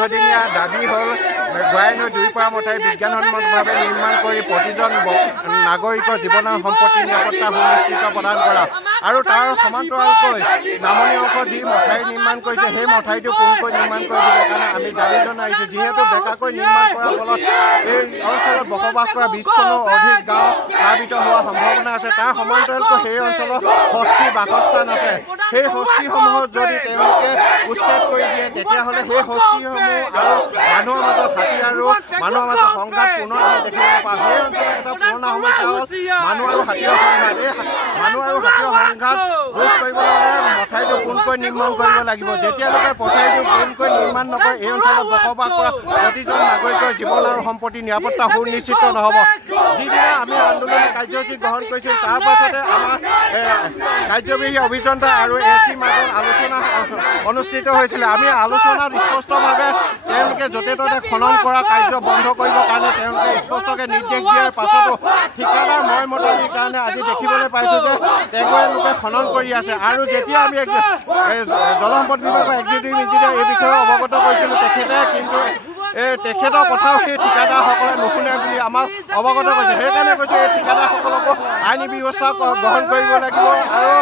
দীৰ্ঘদিনীয়া দাবী হ'ল গোৱাই নৈ দুইপাৰ মথাউৰি বিজ্ঞানসন্মতভাৱে নিৰ্মাণ কৰি প্ৰতিজন নাগৰিকৰ জীৱন আৰু সম্পত্তি নিৰাপত্তা সুনিশ্চিত প্ৰদান কৰা আৰু তাৰ সমান্তৰালকৈ নামনি অংশত যি মথাউৰি নিৰ্মাণ কৰিছে সেই মথাউৰিটো পোনকৈ নিৰ্মাণ কৰি দিবৰ কাৰণে আমি দাবী জনাইছোঁ। যিহেতু বেকাকৈ নিৰ্মাণ কৰাৰ ফলত এই অঞ্চলত বসবাস কৰা 20খনো অধিক গাঁও প্লাবিত হোৱাৰ সম্ভাৱনা আছে। তাৰ সমান্তৰালকৈ সেই অঞ্চলত হস্তি বাসস্থান আছে। সেই হস্তিসমূহত যদি তেওঁলোকে উচ্ছেদ কৰি দিয়ে তেতিয়াহ'লে সেই হস্তিসমূহ আৰু মানুহৰ মাজত হাতী আৰু মানুহৰ মাজত সংঘাত পুনৰ আমি দেখিবলৈ পাওঁ। সেই অঞ্চলত এটা পুৰণা সমস্যা হ'ল মানুহ আৰু হাতীৰ সংঘাত। এই মানুহ আৰু হাতীৰ সংঘাত ৰোধ কৰিবলৈ হ'লে মথাউৰিটো পোনকৈ নিৰ্মাণ কৰিব লাগিব। যেতিয়ালৈকে মথাউৰিটো পোনকৈ নিৰ্মাণ নকৰে এই অঞ্চলত বসবাস কৰা প্ৰতিজন নাগৰিকৰ জীৱন আৰু সম্পত্তি নিৰাপত্তা সুনিশ্চিত নহ'ব। যিদিনা আমি আন্দোলনী কাৰ্যসূচী গ্ৰহণ কৰিছিল তাৰ পাছতে আমাৰ কাৰ্যবাহী অভিযন্তা আৰু AC মাজত আলোচনা অনুষ্ঠিত হৈছিলে। আমি আলোচনাত স্পষ্টভাৱে তেওঁলোকে য'তে ত'তে খনন কৰা কাৰ্য বন্ধ কৰিবৰ কাৰণে তেওঁলোকে স্পষ্টকৈ নিৰ্দেশ দিয়াৰ পাছতো ঠিকাদাৰ ময়মতলিৰ কাৰণে আজি দেখিবলৈ পাইছোঁ যে তেওঁলোকে খনন কৰি আছে। আৰু যেতিয়া আমি জলসম্পদ বিভাগৰ এক্সিকিউটিভ ইঞ্জিনিয়াৰ এই বিষয়ে অৱগত কৰিছিলোঁ তেখেতে কিন্তু তেখেতৰ কথাও সেই ঠিকাদাৰসকলে নুশুনে বুলি আমাক অৱগত কৰিছে। সেইকাৰণে কৈছোঁ এই ঠিকাদাৰসকলকো আইনী ব্যৱস্থা গ্ৰহণ কৰিব লাগিব আৰু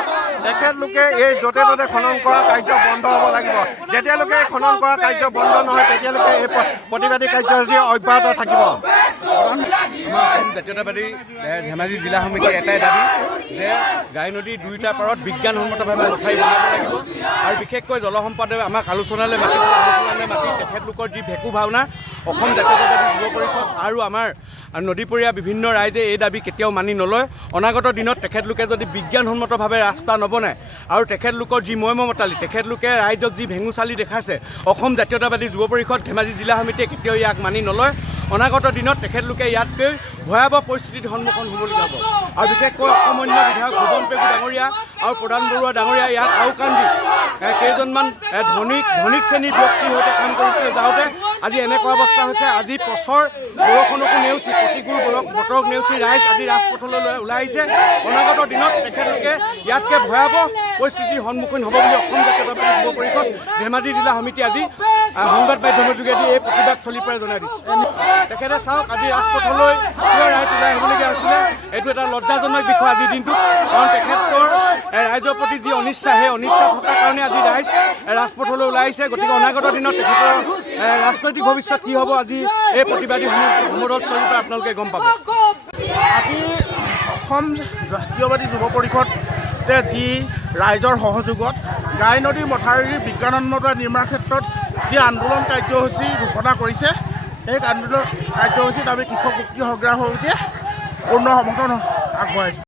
তেখেতলোকে এই য'তে ত'তে খনন কৰা কাৰ্য বন্ধ হ'ব লাগিব। যেতিয়ালৈকে এই খনন কৰা কাৰ্য বন্ধ নহয় তেতিয়ালৈকে এই প্ৰতিবাদী কাৰ্যসূচী অব্যাহত থাকিব। আমাৰ জাতীয়তাবাদী ধেমাজি জিলা সমিতিৰ এটাই দাবী যে গাই নদীৰ দুয়োটা পাৰত বিজ্ঞানসন্মতভাৱে মথাউৰি বনাব লাগিব আৰু বিশেষকৈ জলসম্পদে আমাক আলোচনালৈ মাতি তেখেতলোকৰ যি ভেকু ভাওনা অসম জাতীয়তাবাদী যুৱ পৰিষদ আৰু আমাৰ নদীপৰীয়া বিভিন্ন ৰাইজে এই দাবী কেতিয়াও মানি নলয়। অনাগত দিনত তেখেতলোকে যদি বিজ্ঞানসন্মতভাৱে ৰাস্তা নবনায় আৰু তেখেতলোকৰ যি মৰ্মমতালি তেখেতলোকে ৰাইজক যি ভেঙুচালি দেখাইছে অসম জাতীয়তাবাদী যুৱ পৰিষদ ধেমাজি জিলা সমিতিয়ে কেতিয়াও ইয়াক মানি নলয়। অনাগত দিনত তেখেতলোকে ইয়াতকৈ ভয়াৱহ পৰিস্থিতিৰ সন্মুখীন হ'বলগীয়া হ'ব আৰু বিশেষকৈ অসমন্য বিধায়ক ভুৱন পেগু ডাঙৰীয়া আৰু প্ৰধান বৰুৱা ডাঙৰীয়া ইয়াক আওকাণ দি কেইজনমান ধনিক শ্ৰেণীৰ ব্যক্তিৰ সৈতে কাম কৰিবলৈ যাওঁতে আজি এনেকুৱা অৱস্থা হৈছে। আজি পছৰ বৰষুণকো নেওচি প্ৰতিকূল বতৰক নেওচি ৰাইজ আজি ৰাজপথলৈ ওলাই আহিছে। অনাগত দিনত তেখেতলোকে ইয়াতকৈ ভয়াৱহ পৰিস্থিতিৰ সন্মুখীন হ'ব বুলি অসম জাতীয়তাবাদী যুৱ পৰিষদ ধেমাজি জিলা সমিতি আজি সংবাদ মাধ্যমৰ যোগেদি এই প্ৰতিবাদ চলি পৰে জনাই দিছে। তেখেতে চাওক আজি ৰাজপথলৈ কিয় ৰাইজ ওলাই আহিবলগীয়া হৈছিলে। এইটো এটা লজ্জাজনক বিষয় আজিৰ দিনটোত, কাৰণ তেখেতৰ ৰাইজৰ প্ৰতি যি অনিচ্ছা সেই অনিচ্ছা থকাৰ কাৰণে আজি ৰাইজ ৰাজপথলৈ ওলাই আহিছে। গতিকে অনাগত দিনত তেখেতৰ ৰাজনৈতিক ভৱিষ্যত কি হ'ব আজি এই প্ৰতিবাদী সমদল চলি পৰা আপোনালোকে গম পাব। আজি অসম জাতীয়বাদী যুৱ পৰিষদে যি ৰাইজৰ সহযোগত গাই নদীৰ মথাউৰিৰ বিজ্ঞানসন্মত নিৰ্মাণ ক্ষেত্ৰত যি আন্দোলন কাৰ্যসূচী ঘোষণা কৰিছে সেই আন্দোলন কাৰ্যসূচীত আমি কৃষক মুক্তি সংগ্ৰাম সমিতিয়ে পূৰ্ণ সমৰ্থন আগবঢ়াইছোঁ।